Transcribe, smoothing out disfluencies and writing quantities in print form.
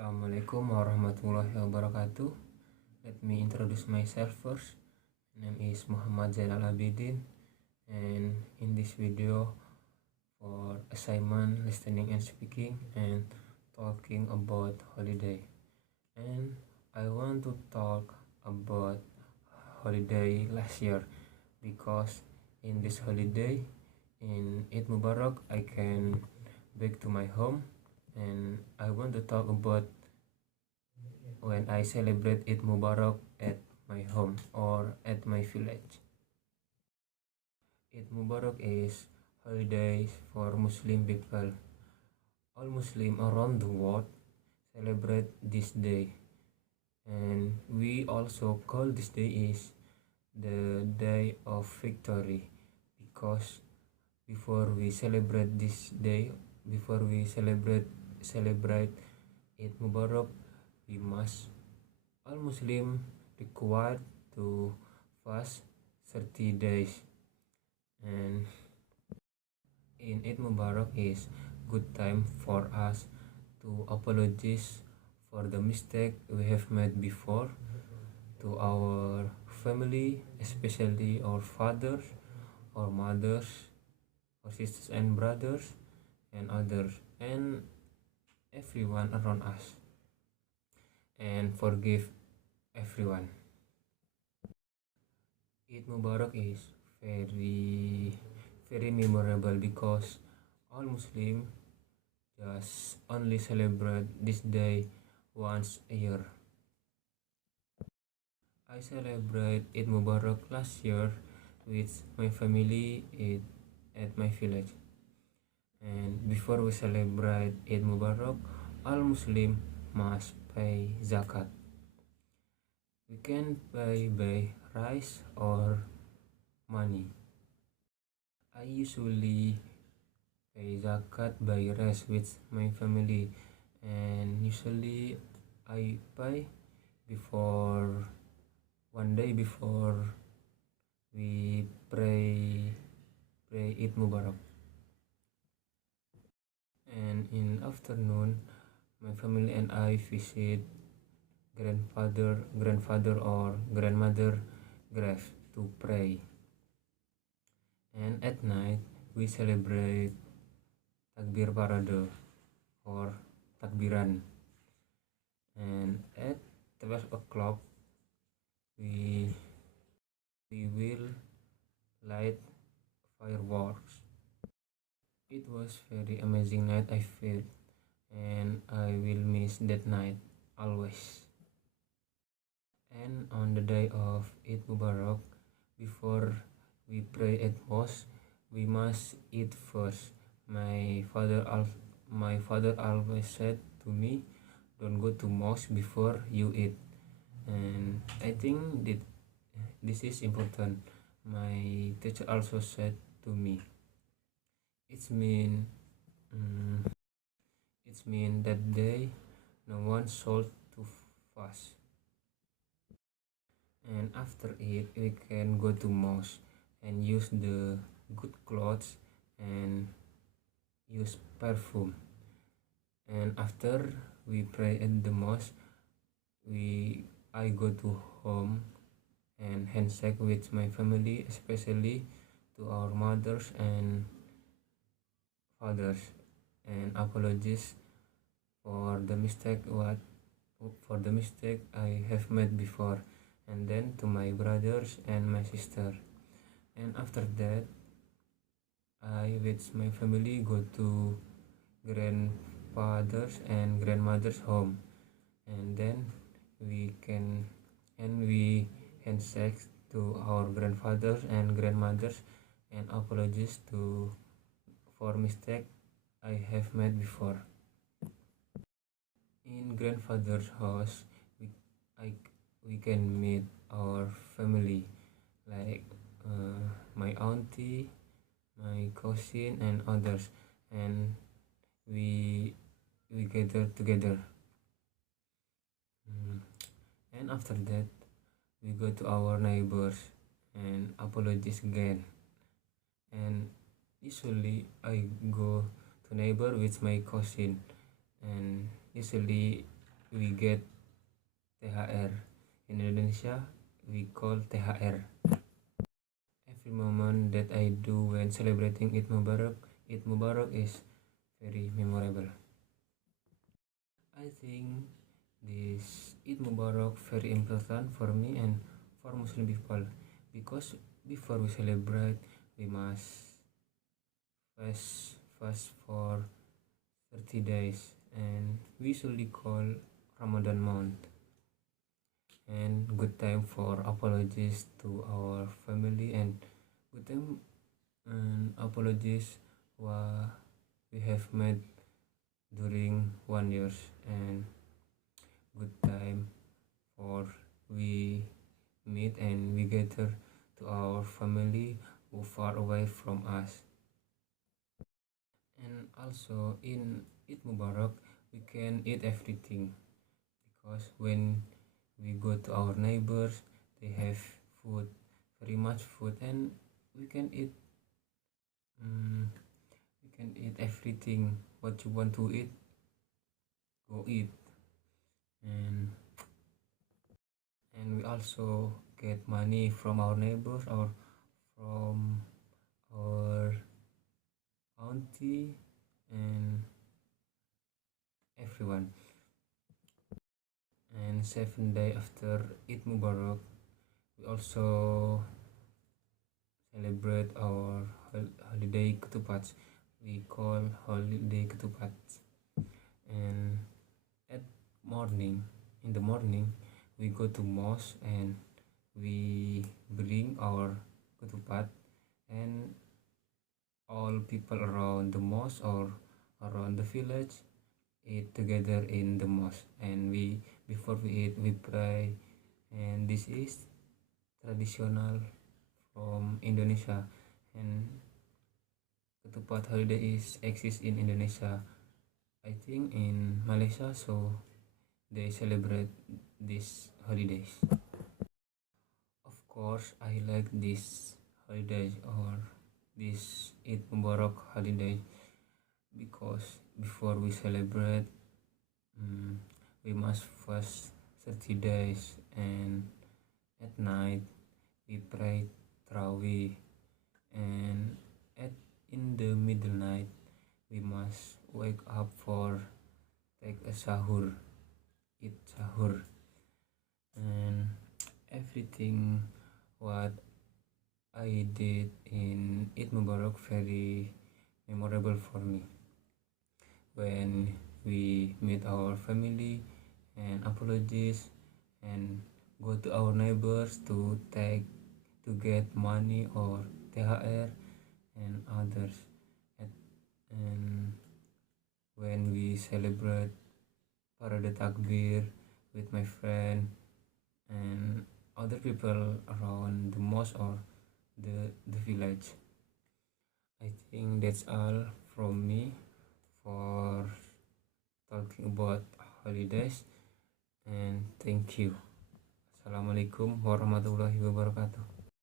Assalamualaikum warahmatullahi wabarakatuh. Let me introduce myself first. My name is Muhammad Zainal Abidin, and in this video for assignment listening and speaking and talking about holiday. And I want to talk about holiday last year because in this holiday in Eid Mubarak I can back to my home, and I want to talk about when I celebrate Eid Mubarak at my home or at my village. Eid Mubarak is holidays for Muslim people. All Muslim around the world celebrate this day, and we also call this day is the day of victory because before we celebrate this day, before we celebrate Eid Mubarak, we must all Muslim required to fast 30 days. And in Eid Mubarak is good time for us to apologize for the mistake we have made before to our family, especially our fathers, our mothers, our sisters and brothers, and others, and everyone around us, and forgive everyone. Eid Mubarak is very memorable because all Muslim just only celebrate this day once a year. I celebrate Eid Mubarak last year with my family at my village. And before we celebrate Eid Mubarak, all Muslim must pay zakat. We can pay by rice or money. I usually pay zakat by rice with my family, and usually I pay before one day before we pray Eid Mubarak. And in afternoon, my family and I visit grandfather or grandmother grave to pray. And at night we celebrate Takbir Parade or Takbiran. And at 12 o'clock we will light fireworks. It was very amazing night I felt, and I will miss that night always. And on the day of Eid Mubarak, before we pray at mosque, we must eat first. My father always said to me, "Don't go to mosque before you eat." And I think that this is important. My teacher also said to me, it's mean that day no one should to fast. And after it we can go to mosque and use the good clothes and use perfume. And after we pray at the mosque, I go to home and handshake with my family, especially to our mothers and fathers, and apologize for the mistake I have made before, and then to my brothers and my sister. And after that, I with my family go to grandfather's and grandmother's home, and then we handshake to our grandfathers and grandmothers and apologize for mistake I have made before. In grandfather's house, we can meet our family like my auntie, my cousin, and others, and we gather together. And after that, we go to our neighbors and apologize again. And usually I go to neighbor with my cousin, and usually we get THR. In Indonesia, we call THR. Every moment that I do when celebrating Eid Mubarak is very memorable. I think this Eid Mubarak very important for me and for Muslim people because before we celebrate, we must fast for 30 days, and we usually call Ramadan month, and good time for apologies to our family, and good time and apologies what we have made during 1 year, and good time for we meet and we gather to our family who far away from us. And also in Eid Mubarak, we can eat everything because when we go to our neighbors, they have food, very much food, and we can eat. We can eat everything. What you want to eat, go eat. And we also get money from our neighbors or from our auntie and everyone. And 7 day after Eid Mubarak, we also celebrate our holiday ketupats. We call holiday ketupats. And at morning, in the morning, we go to mosque and we bring our ketupat, and all people around the mosque or around the village eat together in the mosque, and we before we eat we pray, and this is traditional from Indonesia, and ketupat holiday is exist in Indonesia, I think in Malaysia, so they celebrate these holidays. Of course, I like this holiday or this Eid Mubarak holiday because before we celebrate, we must fast 30 days, and at night we pray Tarawih, and at in the middle night we must wake up for take a sahur, eat sahur, and everything what I did in Eid Mubarak very memorable for me. When we meet our family and apologize and go to our neighbors to get money or THR and others. And when we celebrate Parade Takbir with my friend and other people around the mosque or the village. I think that's all from me for talking about holidays, and thank you. Assalamualaikum warahmatullahi wabarakatuh.